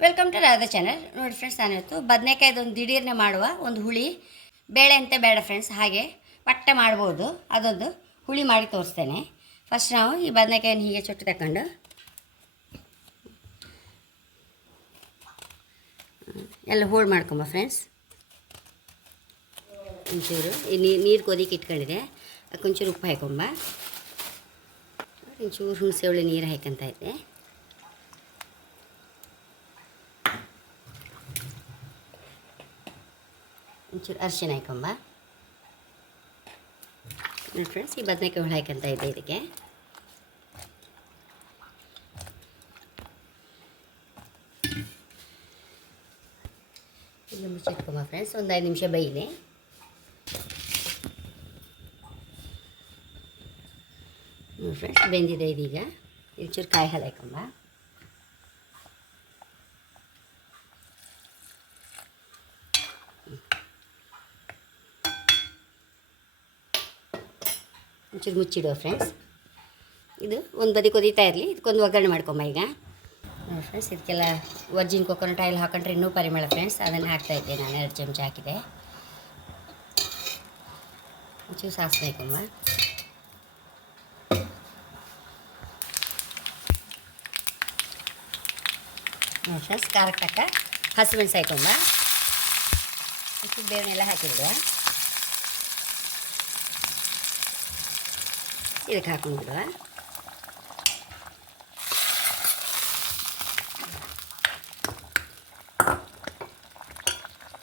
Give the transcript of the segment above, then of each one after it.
Welcome to Radha channel ನೋಡಿ friends ನಾನಿವತ್ತು ಬದನೆಕಾಯ್ದು ಒಂದು ದಿಢೀರ್ನೆ ಮಾಡುವ ಒಂದು ಹುಳಿ. ಬೇಳೆ ಅಂತ ಬೇಡ ಫ್ರೆಂಡ್ಸ್ ಹಾಗೆ ಪಟ್ಟ ಮಾಡ್ಬೋದು. ಅದೊಂದು ಹುಳಿ ಮಾಡಿ ತೋರಿಸ್ತೇನೆ. ಫಸ್ಟ್ ನಾವು ಈ ಬದನೆಕಾಯನ್ನು ಹೀಗೆ ಚುಟ್ಟು ತಗೊಂಡು ಎಲ್ಲ ಹೋಳು ಮಾಡ್ಕೊಂಬ ಫ್ರೆಂಡ್ಸ್ ಒಂಚೂರು. ಈ ನೀರು ನೀರು ಕೊದಿಕ್ಕೆ ಇಟ್ಕೊಂಡಿದೆ. ಅದಕ್ಕೊಂಚೂರು ಉಪ್ಪು ಹಾಕೊಂಬ. ಒಂಚೂರು ಹುಣಸೆ ಹುಳಿ ನೀರು ಹಾಕಂತ ಇದ್ದೆ. ಒಂಚೂರು ಅರಿಶಿನ ಹಾಕೊಂಬ. ನೋಡಿ ಫ್ರೆಂಡ್ಸ್ ಈ ಬದನೆಕಾಯಿ ಹುಳ ಹಾಕಂತ ಇದೆ ಇದಕ್ಕೆ. ಇಲ್ಲಿ ಮುಚ್ಚಿಟ್ಕೊಂಬ ಫ್ರೆಂಡ್ಸ್ ಒಂದು ಐದು ನಿಮಿಷ ಬೈಲಿ ನೋಡಿ ಫ್ರೆಂಡ್ಸ್ ಬೆಂದಿದೆ ಇದೀಗ. ಒಂಚೂರು ಕಾಯಿ ಹಾಲು ಹಾಕೊಂಬ. ಒಂಚೂರು ಮುಚ್ಚಿಡುವ ಫ್ರೆಂಡ್ಸ್ ಇದು ಒಂದು ಬದಿ ಕುದೀತಾ ಇರಲಿ ಇದಕ್ಕೊಂದು ಒಗ್ಗರಣೆ ಮಾಡ್ಕೊಂಬ ಈಗ. ಫ್ರೆಂಡ್ಸ್ ಇದಕ್ಕೆಲ್ಲ ವರ್ಜಿನ್ ಕೊಕೊನಟ್ ಆಯಿಲ್ ಹಾಕೊಂಡ್ರೆ ಇನ್ನೂ ಪರಿಮಳ ಫ್ರೆಂಡ್ಸ್ ಅದನ್ನು ಹಾಕ್ತಾ ಇದ್ದೆ ನಾನು, ಎರಡು ಚಮಚ ಹಾಕಿದೆ. ಒಂಚೂರು ಸಾಸಿವೆ ಹಾಕೊಂಬ ನೋಡಿ ಫ್ರೆಂಡ್ಸ್ ಖಾರಕ್ಕೆ ತಕ್ಕ ಹಸಿಮೆಣಸು ಹಾಕೊಂಬ ಬೇವನ್ನೆಲ್ಲ ಹಾಕಿಬಿಡುವ ಇದಕ್ಕೆ ಹಾಕೊಂಡ್ಬಿಡುವ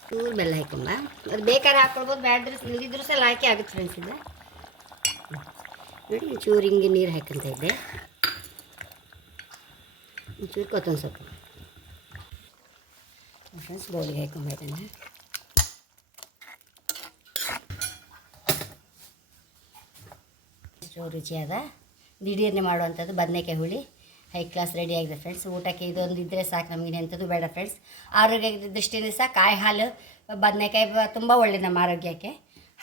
ಚೂರು ಬೆಲ್ಲ ಹಾಕೊಂಬ ಅದು ಬೇಕಾದ್ರೆ ಹಾಕ್ಕೊಳ್ಬೋದು ಬ್ಯಾಡ್ರೆ ಇಲ್ದಿದ್ರು ಸಲ ಹಾಕಿ ಆಗುತ್ತೆ ಫ್ರೆಂಡ್ಸ್ ಇದು ನೋಡಿ ಚೂರು ಹಿಂಗೆ ನೀರು ಹಾಕಂತ ಇದ್ದೆ ಒಂಚೂರು ಕೊತ್ತಂಬರಿ ಸೊಪ್ಪು ಫ್ರೆಂಡ್ಸ್ ಬೌಲಿಗೆ ಹಾಕೊಂಬ ಇದನ್ನು ಎಷ್ಟು ರುಚಿಯಾದ ದಿಢೀರ್ನೆ ಮಾಡುವಂಥದ್ದು ಬದನೆಕಾಯಿ ಹುಳಿ. ಹೈ ಕ್ಲಾಸ್ ರೆಡಿ ಆಗಿದೆ ಫ್ರೆಂಡ್ಸ್ ಊಟಕ್ಕೆ ಇದೊಂದು ಇದ್ದರೆ ಸಾಕು ನಮಗೆ ಎಂಥದ್ದು ಬೇಡ ಫ್ರೆಂಡ್ಸ್ ಆರೋಗ್ಯ ದೃಷ್ಟಿಯಿಂದ ಸಹ ಕಾಯಿ ಹಾಲು, ಬದನೆಕಾಯಿ ತುಂಬ ಒಳ್ಳೆ ನಮ್ಮ ಆರೋಗ್ಯಕ್ಕೆ.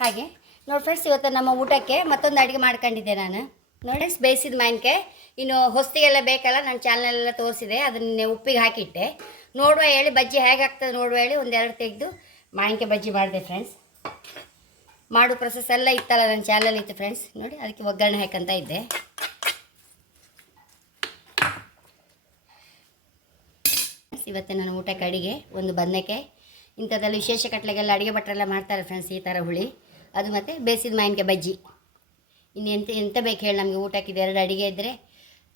ಹಾಗೆ ನೋಡಿ ಫ್ರೆಂಡ್ಸ್ ಇವತ್ತು ನಮ್ಮ ಊಟಕ್ಕೆ ಮತ್ತೊಂದು ಅಡುಗೆ ಮಾಡ್ಕೊಂಡಿದ್ದೆ ನಾನು. ನೋಡಿ ಫ್ರೆಂಡ್ಸ್ ಬೇಯಿಸಿದ ಮಾವಿನಕಾಯಿ. ಇನ್ನು ಹೊಸ್ತಿಗೆಲ್ಲ ಬೇಕಲ್ಲ ನನ್ನ ಚಾನಲೆಲ್ಲ ತೋರಿಸಿದೆ. ಅದನ್ನ ಉಪ್ಪಿಗೆ ಹಾಕಿಟ್ಟೆ. ನೋಡುವ ಹೇಳಿ ಬಜ್ಜಿ ಹೇಗೆ ಆಗ್ತದೆ ನೋಡುವ ಹೇಳಿ ಒಂದೆರಡು ತೆಗೆದು ಮಾವಿನಕಾಯಿ ಬಜ್ಜಿ ಮಾಡಿದೆ ಫ್ರೆಂಡ್ಸ್ ಮಾಡೋ ಪ್ರೊಸೆಸ್ ಎಲ್ಲ ಇತ್ತಲ್ಲ ನನ್ನ ಚಾನಲ್ ಇತ್ತು ಫ್ರೆಂಡ್ಸ್ ನೋಡಿ, ಅದಕ್ಕೆ ಒಗ್ಗರಣೆ ಹಾಕಂತ ಇದ್ದೆ. ಇವತ್ತು ನಾನು ಊಟಕ್ಕೆ ಅಡಿಗೆ ಒಂದು ಬದನೆಕಾಯಿ ಇಂಥದ್ದೆಲ್ಲ ವಿಶೇಷ ಕಟ್ಲೆಗೆಲ್ಲ ಅಡುಗೆ ಭಟ್ರೆಲ್ಲ ಮಾಡ್ತಾರೆ ಫ್ರೆಂಡ್ಸ್ ಈ ಥರ ಹುಳಿ. ಅದು ಮತ್ತು ಬೇಯಿಸಿದ ಮಾವಿನಕಾಯಿ ಬಜ್ಜಿ. ಇನ್ನು ಎಂತ ಎಂತ ಬೇಕು ಹೇಳಿ ನಮಗೆ ಊಟಕ್ಕೆ? ಎರಡು ಅಡುಗೆ ಇದ್ದರೆ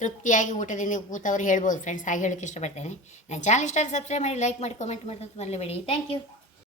ತೃಪ್ತಿಯಾಗಿ ಊಟದಿಂದ ಕೂತವ್ರು ಹೇಳ್ಬೋದು ಫ್ರೆಂಡ್ಸ್ ಹಾಗೆ ಹೇಳೋಕ್ಕೆ ಇಷ್ಟಪಡ್ತೇನೆ. ನನ್ನ ಚಾನಲ್ ಇಷ್ಟ ಸಬ್ಸ್ಕ್ರೈಬ್ ಮಾಡಿ ಲೈಕ್ ಮಾಡಿ ಕಾಮೆಂಟ್ ಮಾಡೋದು ಮರಲೇಬೇಡಿ ಥ್ಯಾಂಕ್ ಯು